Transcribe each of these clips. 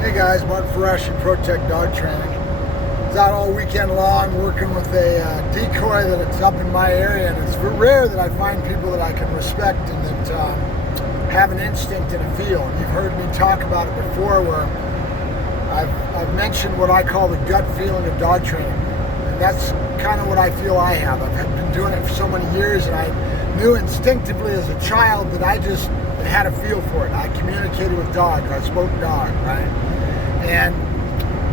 Hey guys, Mark Ferrasci, Protect Dog Training. I was out all weekend long working with a decoy that's up in my area, and it's rare that I find people that I can respect and that have an instinct and a feel. You've heard me talk about it before, where I've mentioned what I call the gut feeling of dog training, and that's kind of what I feel I have. I've been doing it for so many years, and I knew instinctively as a child that I just had a feel for it. I communicated with dogs. I spoke dog, right? And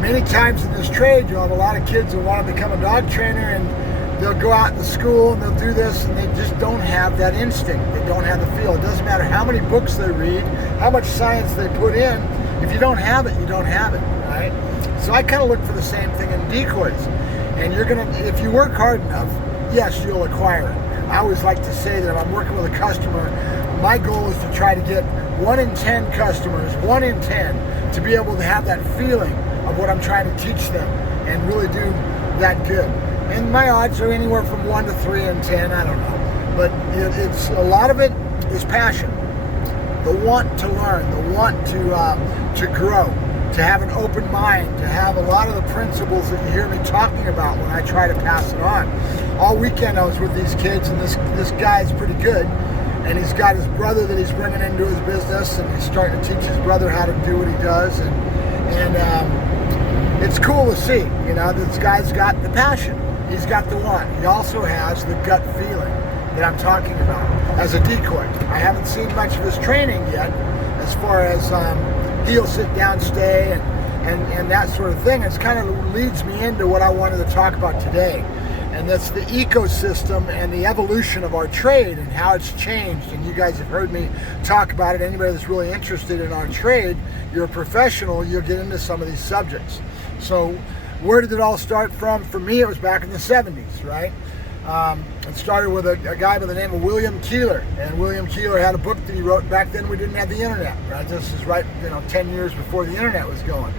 many times in this trade, you'll have a lot of kids who want to become a dog trainer, and they'll go out to school and they'll do this, and they just don't have that instinct. They don't have the feel. It doesn't matter how many books they read, how much science they put in. If you don't have it, you don't have it, right? So I kind of look for the same thing in decoys. And you're gonna, if you work hard enough, yes, you'll acquire it. I always like to say that if I'm working with a customer, my goal is to try to get 1 in 10 customers, 1 in 10, to be able to have that feeling of what I'm trying to teach them and really do that good. And my odds are anywhere from 1 to 3 in 10, I don't know. But it's a lot of it is passion. The want to learn, the want to grow, to have an open mind, to have a lot of the principles that you hear me talking about when I try to pass it on. All weekend I was with these kids, and this guy's pretty good. And he's got his brother that he's bringing into his business, and he's starting to teach his brother how to do what he does. And it's cool to see, you know, this guy's got the passion. He's got the want. He also has the gut feeling that I'm talking about as a decoy. I haven't seen much of his training yet, as far as heel, sit down, stay, and that sort of thing. It's kind of leads me into what I wanted to talk about today. And that's the ecosystem and the evolution of our trade and how it's changed. And you guys have heard me talk about it. Anybody that's really interested in our trade, you're a professional, you'll get into some of these subjects. So where did it all start from? For me, it was back in the 70s, right? It started with a guy by the name of William Keeler. And William Keeler had a book that he wrote. Back then we didn't have the internet, right? This is right, 10 years before the internet was going.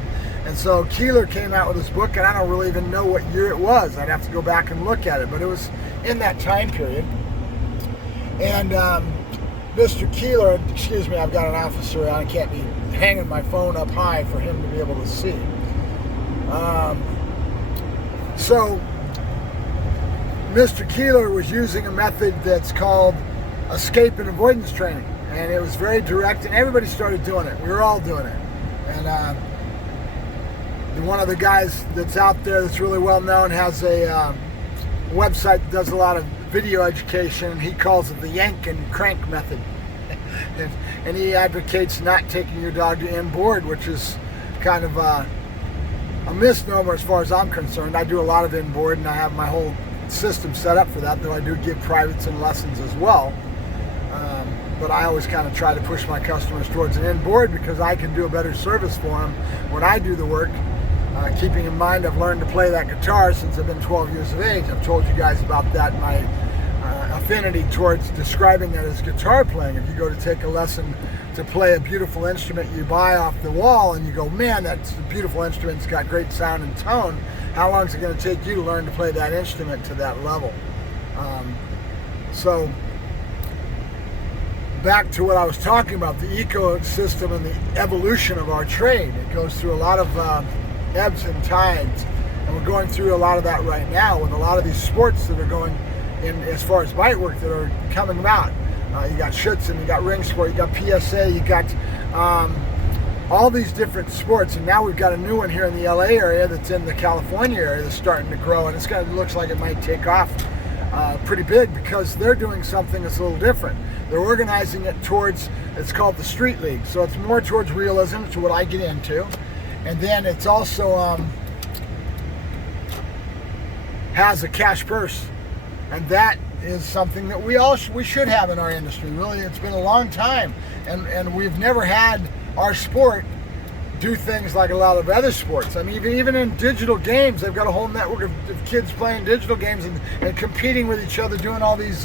And so Keeler came out with this book, and I don't really even know what year it was. I'd have to go back and look at it, but it was in that time period. And Mr. Keeler, excuse me, I've got an officer around. I can't be hanging my phone up high for him to be able to see. So Mr. Keeler was using a method that's called escape and avoidance training, and it was very direct, and everybody started doing it. We were all doing it. And one of the guys that's out there that's really well known has a website that does a lot of video education, and he calls it the yank and crank method. and he advocates not taking your dog to inboard, which is kind of a misnomer as far as I'm concerned. I do a lot of inboard, and I have my whole system set up for that, though I do give privates and lessons as well. But I always kind of try to push my customers towards an inboard because I can do a better service for them when I do the work. Keeping in mind I've learned to play that guitar since I've been 12 years of age. I've told you guys about that, my affinity towards describing that as guitar playing. If you go to take a lesson to play a beautiful instrument you buy off the wall and you go, man, that's a beautiful instrument, it's got great sound and tone, how long is it going to take you to learn to play that instrument to that level? So back to what I was talking about, the ecosystem and the evolution of our trade. It goes through a lot of ebbs and tides, and we're going through a lot of that right now with a lot of these sports that are going in as far as bite work that are coming about. You got Schützen, you got ring sport, you got PSA, you got all these different sports, and now we've got a new one here in the LA area that's in the California area that's starting to grow, and it looks like it might take off pretty big because they're doing something that's a little different. They're organizing it towards, it's called the Street League, so it's more towards realism, to what I get into. And then it's also has a cash purse, and that is something that we should have in our industry. Really, it's been a long time, and we've never had our sport do things like a lot of other sports. I mean, even in digital games, they've got a whole network of kids playing digital games and competing with each other, doing all these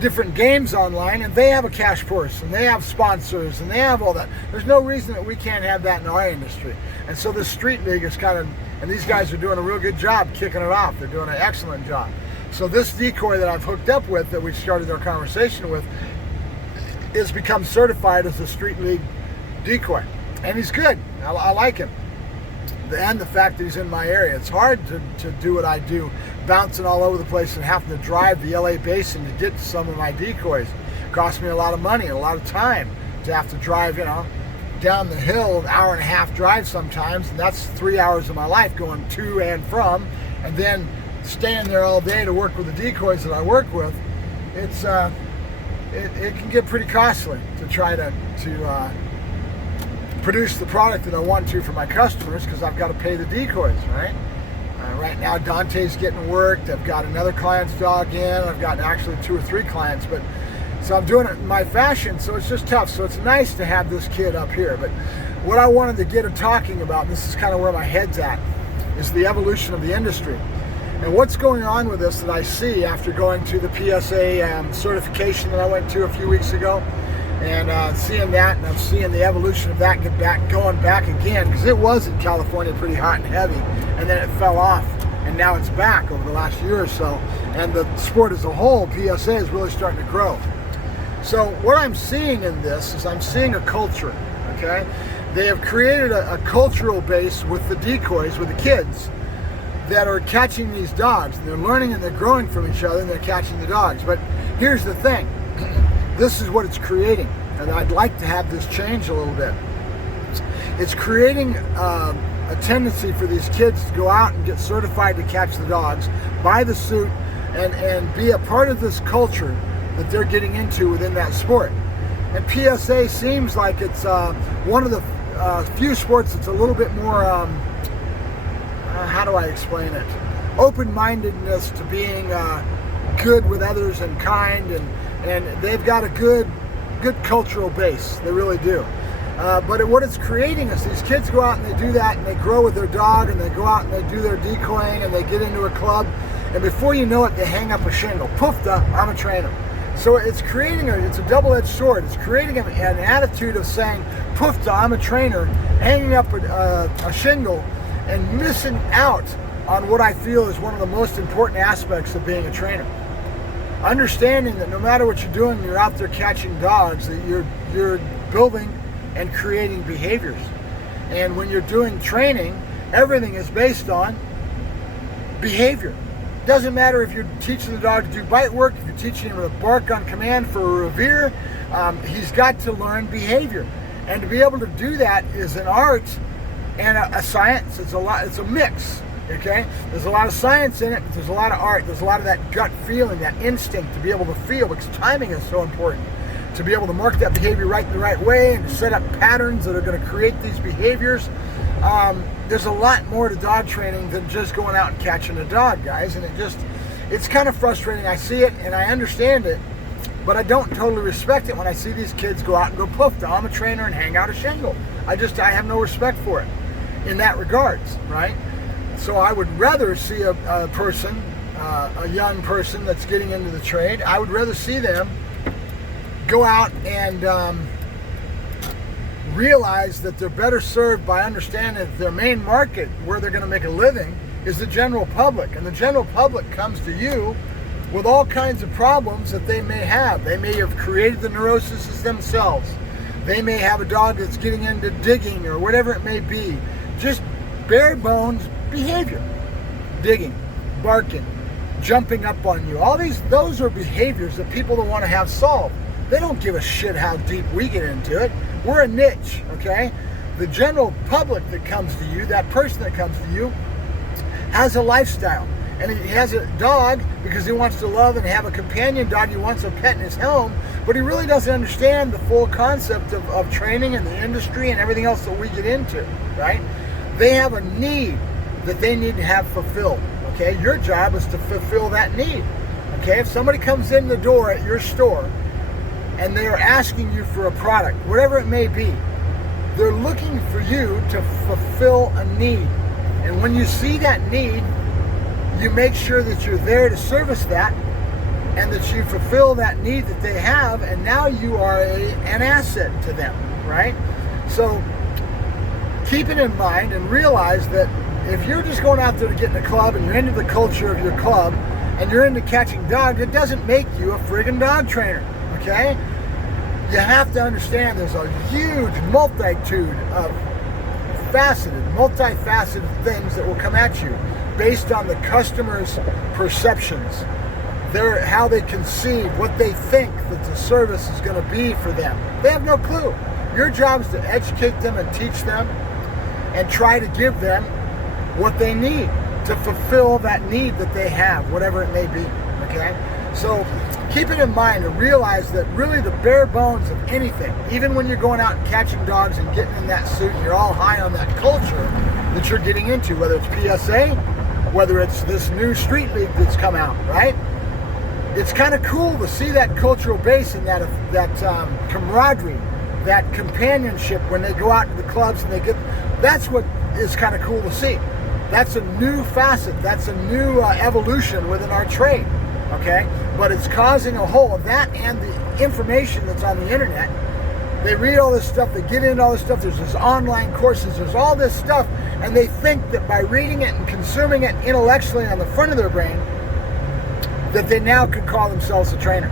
different games online, and they have a cash purse, and they have sponsors, and they have all that. There's no reason that we can't have that in our industry. And so this Street League is kind of, and these guys are doing a real good job kicking it off. They're doing an excellent job. So this decoy that I've hooked up with, that we started our conversation with, is become certified as a Street League decoy. And he's good. I like him. And the fact that he's in my area. It's hard to do what I do, bouncing all over the place and having to drive the LA basin to get to some of my decoys. It costs me a lot of money and a lot of time to have to drive, down the hill, an hour and a half drive sometimes, and that's 3 hours of my life going to and from, and then staying there all day to work with the decoys that I work with. It's it can get pretty costly to try to produce the product that I want to for my customers, because I've got to pay the decoys, right? Right now Dante's getting worked. I've got another client's dog in. I've got actually 2 or 3 clients, but so I'm doing it in my fashion, so it's just tough. So it's nice to have this kid up here. But what I wanted to get him talking about, and this is kind of where my head's at, is the evolution of the industry. And what's going on with this that I see after going to the PSA certification that I went to a few weeks ago, and seeing that, and I'm seeing the evolution of that going back again, because it was in California pretty hot and heavy, and then it fell off, and now it's back over the last year or so, and the sport as a whole, PSA, is really starting to grow. So what I'm seeing in this is I'm seeing a culture, okay? They have created a cultural base with the decoys, with the kids, that are catching these dogs, and they're learning and they're growing from each other, and they're catching the dogs. But here's the thing. This is what it's creating, and I'd like to have this change a little bit. It's creating a tendency for these kids to go out and get certified to catch the dogs, buy the suit, and be a part of this culture that they're getting into within that sport. And PSA seems like it's one of the few sports that's a little bit more, how do I explain it? Open-mindedness to being good with others and kind, and they've got a good cultural base. They really do. But what it's creating is these kids go out and they do that, and they grow with their dog, and they go out and they do their decoying, and they get into a club, and before you know it, they hang up a shingle. Pufta, I'm a trainer. So it's creating it's a double-edged sword. It's creating an attitude of saying, Pufta, I'm a trainer, hanging up a shingle, and missing out on what I feel is one of the most important aspects of being a trainer. Understanding that no matter what you're doing, you're out there catching dogs, that you're building and creating behaviors. And when you're doing training, everything is based on behavior. Doesn't matter if you're teaching the dog to do bite work, if you're teaching him to bark on command for a revere, he's got to learn behavior. And to be able to do that is an art and a science. It's a mix, okay? There's a lot of science in it, but there's a lot of art. There's a lot of that gut feeling, that instinct to be able to feel, because timing is so important. To be able to mark that behavior right the right way and to set up patterns that are going to create these behaviors. There's a lot more to dog training than just going out and catching a dog, guys. And it's kind of frustrating. I see it and I understand it, but I don't totally respect it when I see these kids go out and go Pufta, I'm a trainer, and hang out a shingle. I have no respect for it in that regards, right? So I would rather see a person, a young person that's getting into the trade, I would rather see them go out and realize that they're better served by understanding that their main market, where they're going to make a living, is the general public. And the general public comes to you with all kinds of problems that they may have. They may have created the neuroses themselves. They may have a dog that's getting into digging or whatever it may be. Just bare bones behavior. Digging, barking, jumping up on you. Those are behaviors that people don't want to have solved. They don't give a shit how deep we get into it. We're a niche, okay? The general public that comes to you, that person that comes to you, has a lifestyle. And he has a dog because he wants to love and have a companion dog. He wants a pet in his home, but he really doesn't understand the full concept of training and the industry and everything else that we get into, right? They have a need that they need to have fulfilled, okay? Your job is to fulfill that need, okay? If somebody comes in the door at your store and they are asking you for a product, whatever it may be, they're looking for you to fulfill a need. And when you see that need, you make sure that you're there to service that and that you fulfill that need that they have, and now you are an asset to them, right? So keep it in mind and realize that if you're just going out there to get in a club and you're into the culture of your club and you're into catching dogs, it doesn't make you a friggin' dog trainer, okay? you have to understand there's a huge multitude of multifaceted things that will come at you based on the customer's perceptions, how they conceive, what they think that the service is going to be for them. They have no clue. Your job is to educate them and teach them and try to give them what they need to fulfill that need that they have, whatever it may be, okay? So keep it in mind and realize that really the bare bones of anything, even when you're going out and catching dogs and getting in that suit, and you're all high on that culture that you're getting into, whether it's PSA, whether it's this new street league that's come out, right? It's kind of cool to see that cultural base and that camaraderie, that companionship when they go out to the clubs and that's what is kind of cool to see. That's a new facet. That's a new evolution within our trade, okay? But it's causing a hole of that and the information that's on the internet. They read all this stuff, they get into all this stuff, there's this online courses, there's all this stuff, and they think that by reading it and consuming it intellectually on the front of their brain, that they now could call themselves a trainer.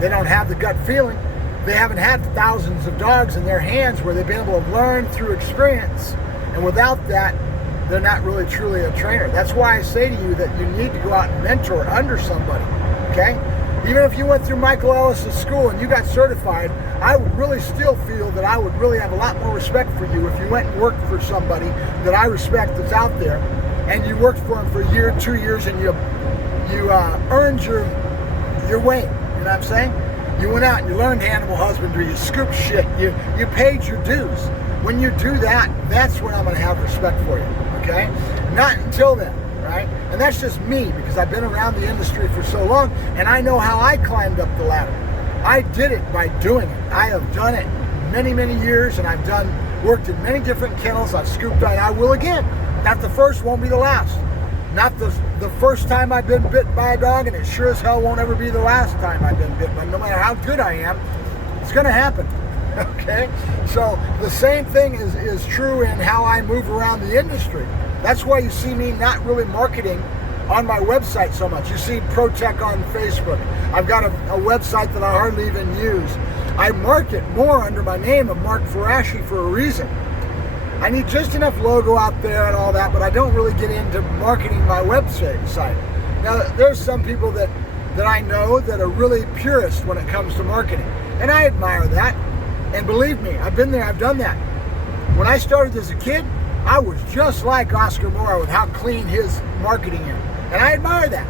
They don't have the gut feeling. They haven't had thousands of dogs in their hands where they've been able to learn through experience. And without that, they're not really truly a trainer. That's why I say to you that you need to go out and mentor under somebody, okay? Even if you went through Michael Ellis's school and you got certified, I would really still feel that I would really have a lot more respect for you if you went and worked for somebody that I respect that's out there, and you worked for him for a year, 2 years, and you earned your way. You know what I'm saying? You went out and you learned animal husbandry, you scooped shit, you paid your dues. When you do that, that's when I'm going to have respect for you, okay? Not until then, right? And that's just me, because I've been around the industry for so long, and I know how I climbed up the ladder. I did it by doing it. I have done it many, many years, and I've worked in many different kennels. I've scooped, and I will again. Not the first, won't be the last. Not the first time I've been bit by a dog, and it sure as hell won't ever be the last time I've been bit. But no matter how good I am, it's going to happen. Okay? So the same thing is true in how I move around the industry. That's why you see me not really marketing on my website so much. You see ProTech on Facebook. I've got a website that I hardly even use. I market more under my name of Mark Ferrasci for a reason. I need just enough logo out there and all that, but I don't really get into marketing my website. Now, there's some people that I know that are really purist when it comes to marketing, and I admire that. And believe me, I've been there, I've done that. When I started as a kid, I was just like Oscar Moore with how clean his marketing is, and I admire that.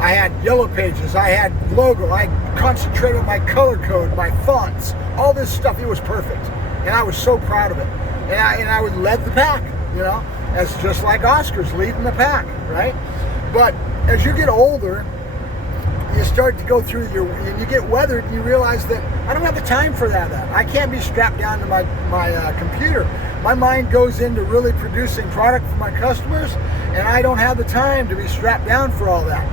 I had yellow pages, I had logo, I concentrated on my color code, my fonts, all this stuff. It was perfect, and I was so proud of it. And I would lead the pack, you know, as just like Oscar's leading the pack, right? But as you get older, you start to go through you get weathered, and you realize that I don't have the time for that. I can't be strapped down to my computer. My mind goes into really producing product for my customers, and I don't have the time to be strapped down for all that.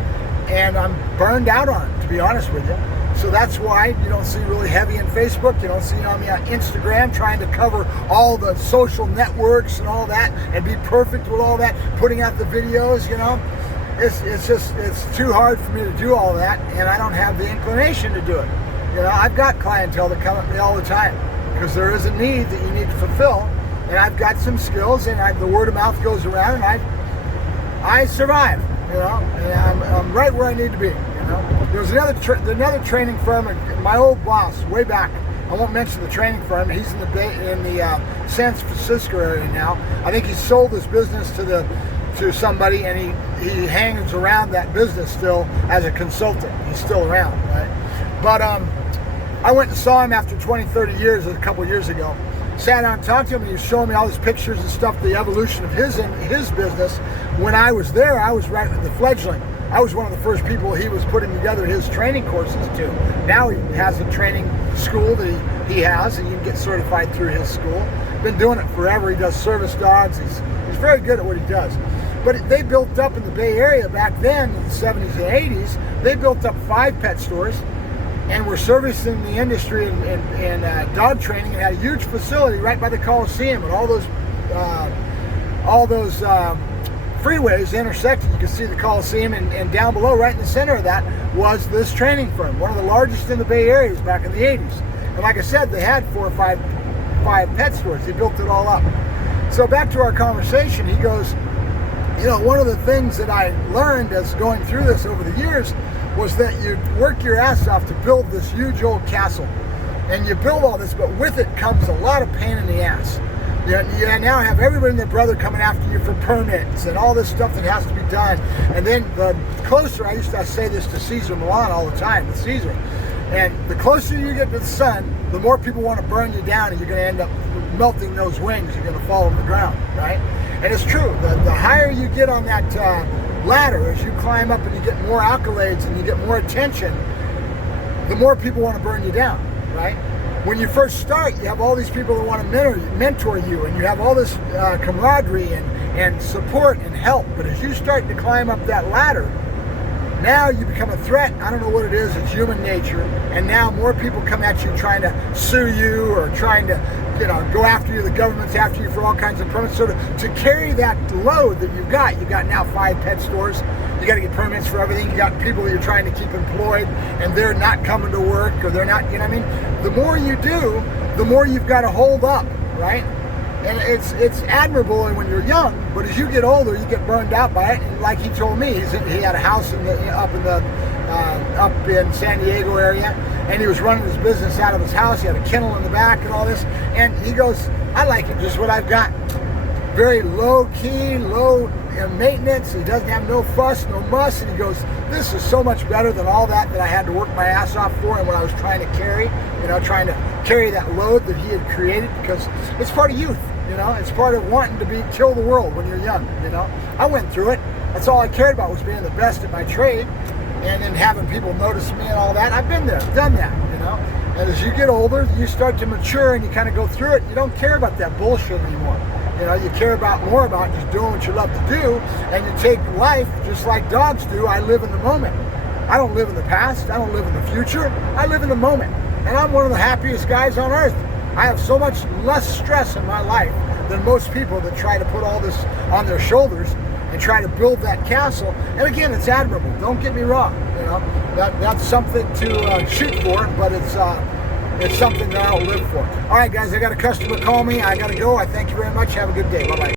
And I'm burned out on it, to be honest with you. So that's why you don't see really heavy in Facebook. You don't see me on Instagram trying to cover all the social networks and all that and be perfect with all that, putting out the videos, you know. It's too hard for me to do all that, and I don't have the inclination to do it. You know, I've got clientele that come at me all the time because there is a need that you need to fulfill, and I've got some skills, and the word of mouth goes around, and I survive, you know, and I'm right where I need to be. You know, there was another training firm, my old boss way back. I won't mention the training firm. He's in the San Francisco area now. I think he sold his business to somebody, and he hangs around that business still as a consultant. He's still around, right? But I went and saw him after 20, 30 years a couple years ago. Sat down and talked to him, and he was showing me all these pictures and stuff, the evolution of his business. When I was there, I was right with the fledgling. I was one of the first people he was putting together his training courses to. Now he has a training school that he has, and you can get certified through his school. Been doing it forever. He does service dogs. He's very good at what he does. But they built up in the Bay Area back then in the 70s and 80s. They built up 5 pet stores and were servicing the industry and dog training, and had a huge facility right by the Coliseum, and all those freeways intersected. You can see the Coliseum, and down below, right in the center of that, was this training firm, one of the largest in the Bay Area back in the 80s. And like I said, they had 4 or 5 pet stores. They built it all up. So back to our conversation, he goes, you know, one of the things that I learned as going through this over the years was that you work your ass off to build this huge old castle. And you build all this, but with it comes a lot of pain in the ass. You now have everybody and their brother coming after you for permits and all this stuff that has to be done. And then the closer, I used to say this to Caesar Milan all the time, with Caesar, and the closer you get to the sun, the more people want to burn you down, and you're going to end up melting those wings. You're going to fall on the ground, right? And it's true. The higher you get on that ladder, as you climb up and you get more accolades and you get more attention, the more people want to burn you down, right? When you first start, you have all these people that want to mentor you, and you have all this camaraderie and support and help. But as you start to climb up that ladder, now you become a threat. I don't know what it is. It's human nature. And now more people come at you trying to sue you or trying to, you know, go after you. The government's after you for all kinds of permits. So to carry that load that you've got now 5 pet stores. You got to get permits for everything. You got people that you're trying to keep employed, and they're not coming to work, or they're not, you know what I mean? The more you do, the more you've got to hold up, right? And it's admirable when you're young, but as you get older, you get burned out by it. And like he told me, he had a house up in San Diego area, and he was running his business out of his house. He had a kennel in the back and all this. And he goes, I like it, just what I've got. Very low key, low maintenance. He doesn't have no fuss, no muss, and he goes, this is so much better than all that I had to work my ass off for, and what I was trying to carry, you know, trying to carry that load that he had created, because it's part of youth, you know, it's part of wanting to kill the world when you're young, you know. I went through it. That's all I cared about, was being the best at my trade, and then having people notice me and all that. I've been there, done that, you know. And as you get older, you start to mature, and you kind of go through it. You don't care about that bullshit anymore. You know, you care more about just doing what you love to do, and you take life just like dogs do. I live in the moment. I don't live in the past. I don't live in the future. I live in the moment. And I'm one of the happiest guys on earth. I have so much less stress in my life than most people that try to put all this on their shoulders and try to build that castle. And again, it's admirable. Don't get me wrong. You know, that's something to shoot for, but it's something that I'll live for. All right, guys, I got a customer call me. I got to go. I thank you very much. Have a good day. Bye-bye.